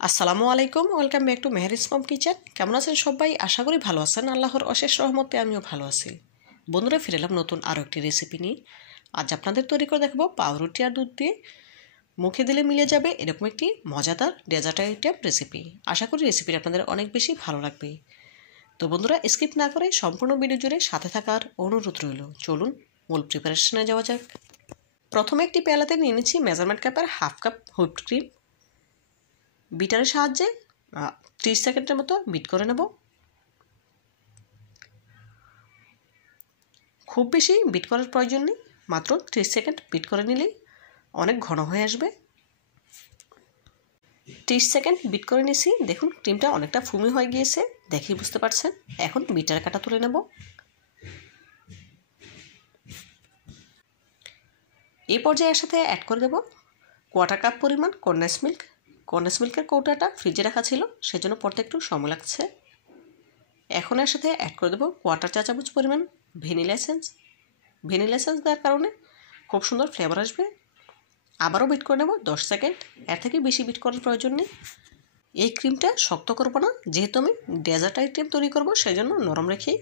আসসালামু আলাইকুম, welcome back to Meheri's mom kitchen. কেমন আছেন সবাই? আশা করি ভালো আছেন। আল্লাহর অশেষ রহমতে আমিও ভালো আছি। বন্ধুরা, ফিরে এলাম নতুন আরও একটি রেসিপি নিয়ে। আজ আপনাদের তৈরি করে দেখাবো পাউরুটি আর দুধ দিয়ে মুখে দিলে মিলে যাবে এরকম একটি মজাদার ডেজার্ট আইটেম রেসিপি। আশা করি রেসিপিটা আপনাদের অনেক বেশি ভালো লাগবে। তো বন্ধুরা, স্কিপ না করে সম্পূর্ণ ভিডিও জুড়ে সাথে থাকার অনুরোধ রইল। চলুন মূল প্রিপারেশনে যাওয়া যাক। প্রথমে একটি পেয়ালাতে নিয়ে নিচ্ছি মেজারমেন্ট কাপের হাফ কাপ হুইপড ক্রিম। বিটারের সাহায্যে 30 সেকেন্ডের মতো বিট করে নেব। খুব বেশি বিট করার প্রয়োজন নেই, মাত্র 30 সেকেন্ড বিট করে নিলেই অনেক ঘন হয়ে আসবে। 30 সেকেন্ড বিট করে নিয়েছি। দেখুন ক্রিমটা অনেকটা ফুমি হয়ে গিয়েছে, দেখেই বুঝতে পারছেন। এখন বিটার কাটা তুলে নেব। এই পর্যায়ে এর সাথে অ্যাড করে দেব কোয়ার্টার কাপ পরিমাণ কন্ডেন্স মিল্ক। কন্ডেন্স মিল্কের কৌটাটা ফ্রিজে রাখা ছিল, সেজন্য পড়তে একটু সময় লাগছে। এখন এর সাথে অ্যাড করে দেবো কোয়ার্টার চা চামচ পরিমাণ ভ্যানিলা এসেন্স। ভ্যানিলা এসেন্স দেওয়ার কারণে খুব সুন্দর ফ্লেভার আসবে। আবারও বিট করে নেব 10 সেকেন্ড। এর থেকে বেশি বিট করার প্রয়োজন নেই। এই ক্রিমটা শক্ত করব না, যেহেতু আমি ডেজার্ট আইটেম তৈরি করব, সেই জন্য নরম রেখেই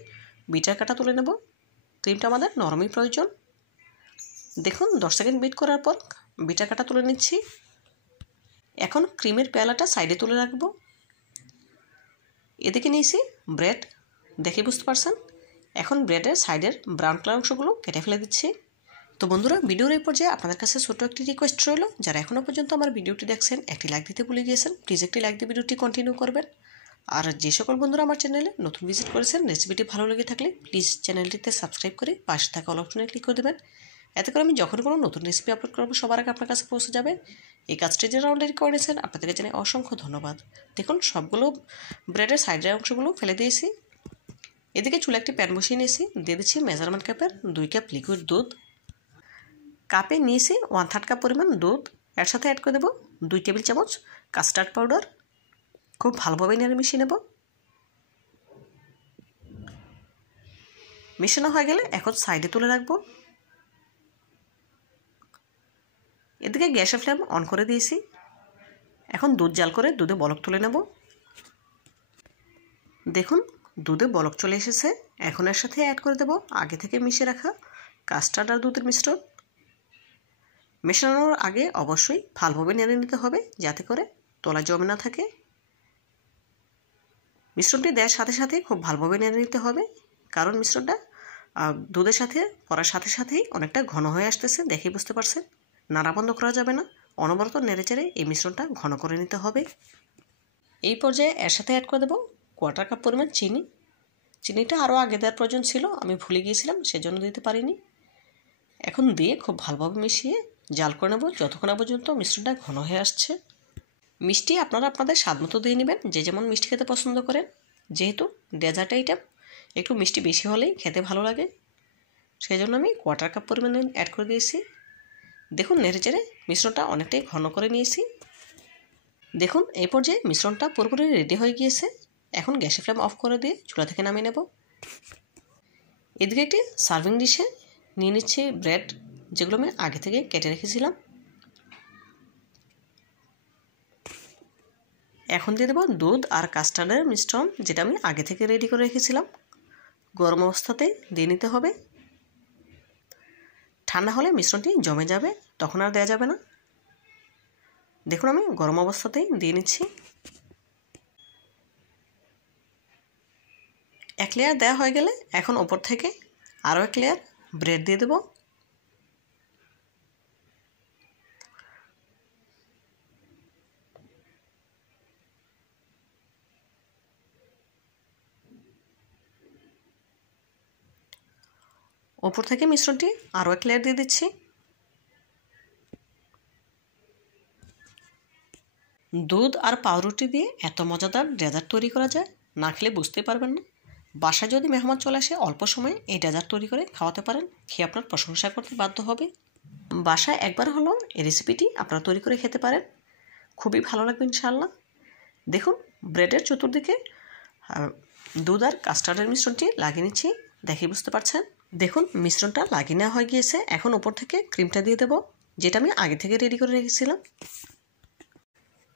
বিটার কাটা তুলে নেব। ক্রিমটা আমাদের নরমই প্রয়োজন। দেখুন 10 সেকেন্ড বিট করার পর বিটার কাটা তুলে নিচ্ছি। এখন ক্রিমের পেয়ালাটা সাইডে তুলে রাখবো। এদিকে নিয়েছি ব্রেড, দেখে বুঝতে পারছেন। এখন ব্রেডের সাইডের ব্রাউন কালার অংশগুলো কেটে ফেলে দিচ্ছি। তো বন্ধুরা, ভিডিওর এই পর্যায়ে আপনাদের কাছে ছোট একটি রিকোয়েস্ট রইল, যারা এখনও পর্যন্ত আমার ভিডিওটি দেখছেন একটি লাইক দিতে ভুলে গিয়েছেন, প্লিজ একটি লাইক দিয়ে ভিডিওটি কন্টিনিউ করবেন। আর যে সকল বন্ধুরা আমার চ্যানেলে নতুন ভিজিট করেছেন, রেসিপিটি ভালো লেগে থাকলে প্লিজ চ্যানেলটিতে সাবস্ক্রাইব করে পাশে থাকা অল অপশনে ক্লিক করে দেবেন। এতে করে আমি যখন কোনো নতুন রেসিপি আপলোড করবো সবার আগে আপনার কাছে পৌঁছে যাবে। এই কাজটি যারা অলরেডি করে নিয়েছেন আপনাদেরকে জানাই অসংখ্য ধন্যবাদ। দেখুন সবগুলো ব্রেডের সাইডের অংশগুলো ফেলে দিয়েছি। এদিকে চুলে একটি প্যান বসিয়ে নিয়েছি, দিয়ে দিচ্ছি মেজারমেন্ট কাপের 2 কাপ লিকুইড দুধ। কাপে নিয়েছি 1/3 কাপ পরিমাণ দুধ। এর সাথে অ্যাড করে দেবো 2 টেবিল চামচ কাস্টার্ড পাউডার। খুব ভালোভাবে নেড়ে মিশিয়ে নেব। মিশানো হয়ে গেলে এখন সাইডে তুলে রাখবো। এদিকে গ্যাসের ফ্লেম অন করে দিয়েছি। এখন দুধ জাল করে দুধে বলক তুলে নেব। দেখুন দুধে বলক চলে এসেছে। এখন এর সাথে অ্যাড করে দেব আগে থেকে মিশিয়ে রাখা কাস্টার্ড আর দুধের মিশ্রণ। মেশানোর আগে অবশ্যই ভালোভাবে নেড়ে নিতে হবে, যাতে করে তলা জমে না থাকে। মিশ্রণটি দেওয়ার সাথে সাথে খুব ভালোভাবে নেড়ে নিতে হবে, কারণ মিশ্রণটা দুধের সাথে পড়ার সাথে সাথেই অনেকটা ঘন হয়ে আসতেছে, দেখেই বুঝতে পারছেন। নাড়া বন্ধ করা যাবে না, অনবরত নেড়েচেড়ে এই মিশ্রণটা ঘন করে নিতে হবে। এই পর্যায়ে এর সাথে অ্যাড করে দেবো কোয়ার্টার কাপ পরিমাণ চিনি। চিনিটা আরও আগে দেওয়ার প্রয়োজন ছিল, আমি ভুলে গিয়েছিলাম, সেজন্য দিতে পারিনি। এখন দিয়ে খুব ভালোভাবে মিশিয়ে জাল করে নেব যতক্ষণ না পর্যন্ত মিশ্রণটা ঘন হয়ে আসছে। মিষ্টি আপনারা আপনাদের স্বাদ মতো দিয়ে নেবেন, যে যেমন মিষ্টি খেতে পছন্দ করেন। যেহেতু ডেজার্ট আইটেম একটু মিষ্টি বেশি হলেই খেতে ভালো লাগে, সেই জন্য আমি কোয়ার্টার কাপ পরিমাণে অ্যাড করে দিয়েছি। দেখুন নেড়েচেড়ে মিশ্রণটা অনেকটাই ঘন করে নিয়েছি। দেখুন এই পর্যায়ে মিশ্রণটা পুরোপুরি রেডি হয়ে গিয়েছে। এখন গ্যাসের ফ্লেম অফ করে দিয়ে চুলা থেকে নামিয়ে নেব। এদিকে একটি সার্ভিং ডিশে নিয়ে নিচ্ছি ব্রেড, যেগুলো আমি আগে থেকে কেটে রেখেছিলাম। এখন দিয়ে দেবো দুধ আর কাস্টার্ডের মিশ্রণ, যেটা আমি আগে থেকে রেডি করে রেখেছিলাম। গরম অবস্থাতেই দিয়ে নিতে হবে, ঠান্ডা হলে মিশ্রণটি জমে যাবে, তখন আর দেওয়া যাবে না। দেখুন আমি গরম অবস্থাতেই দিয়ে নিচ্ছি। এক লেয়ার দেওয়া হয়ে গেলে এখন ওপর থেকে আরও এক লেয়ার ব্রেড দিয়ে দেব। ওপর থেকে মিশ্রণটি আরও এক লেয়ার দিয়ে দিচ্ছি। দুধ আর পাউরুটি দিয়ে এত মজাদার ডেজার্ট তৈরি করা যায়, না খেলে বুঝতে পারবেন না। বাসায় যদি মেহমান চলে আসে অল্প সময়ে এই ডেজার্ট তৈরি করে খাওয়াতে পারেন, খেয়ে আপনার প্রশংসা করতে বাধ্য হবে। বাসায় একবার হলো এই রেসিপিটি আপনারা তৈরি করে খেতে পারেন, খুবই ভালো লাগবে ইনশাআল্লাহ। দেখুন ব্রেডের চতুর্দিকে দুধ আর কাস্টার্ডের মিশ্রণটি লাগিয়ে নিচ্ছি, দেখেই বুঝতে পারছেন। দেখুন মিশ্রণটা লাগিয়ে নেওয়া হয়ে গিয়েছে। এখন ওপর থেকে ক্রিমটা দিয়ে দেব, যেটা আমি আগে থেকে রেডি করে রেখেছিলাম।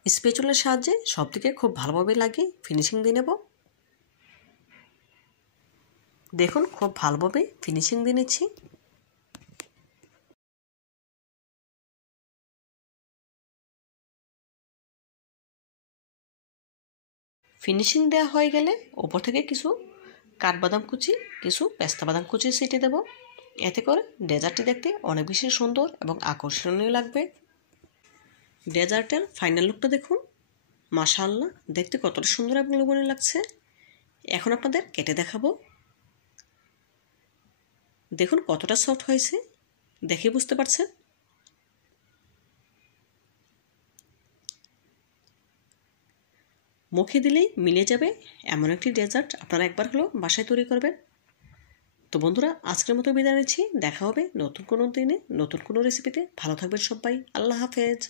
স্প্যাচুলার সাহায্যে সবদিকে খুব ভালোভাবে লাগিয়ে ফিনিশিং দিয়ে নেব। দেখুন খুব ভালোভাবে ফিনিশিং দিয়ে নিচ্ছি। ফিনিশিং দেওয়া হয়ে গেলে ওপর থেকে কিছু কাঠবাদাম কুচি, কিছু পেস্তা বাদাম কুচি ছিটিয়ে দেব। এতে করে ডেজার্টটি দেখতে অনেক বেশি সুন্দর এবং আকর্ষণীয় লাগবে। ডেজার্টের ফাইনাল লুকটা দেখুন, মাশাআল্লাহ দেখতে কতটা সুন্দর এবং লোভনীয় লাগছে। এখন আপনাদের কেটে দেখাবো। দেখুন কতটা সফট হয়েছে, দেখে বুঝতে পারছেন। মুখে দিলেই মিলে যাবে এমন একটি ডেজার্ট আপনারা একবার হলেও বাসায় তৈরি করবেন। তো বন্ধুরা, আজকের মতো বিদায় নিচ্ছি। দেখা হবে নতুন কোনো দিনে নতুন কোনো রেসিপিতে। ভালো থাকবেন সবাই। আল্লাহ হাফেজ।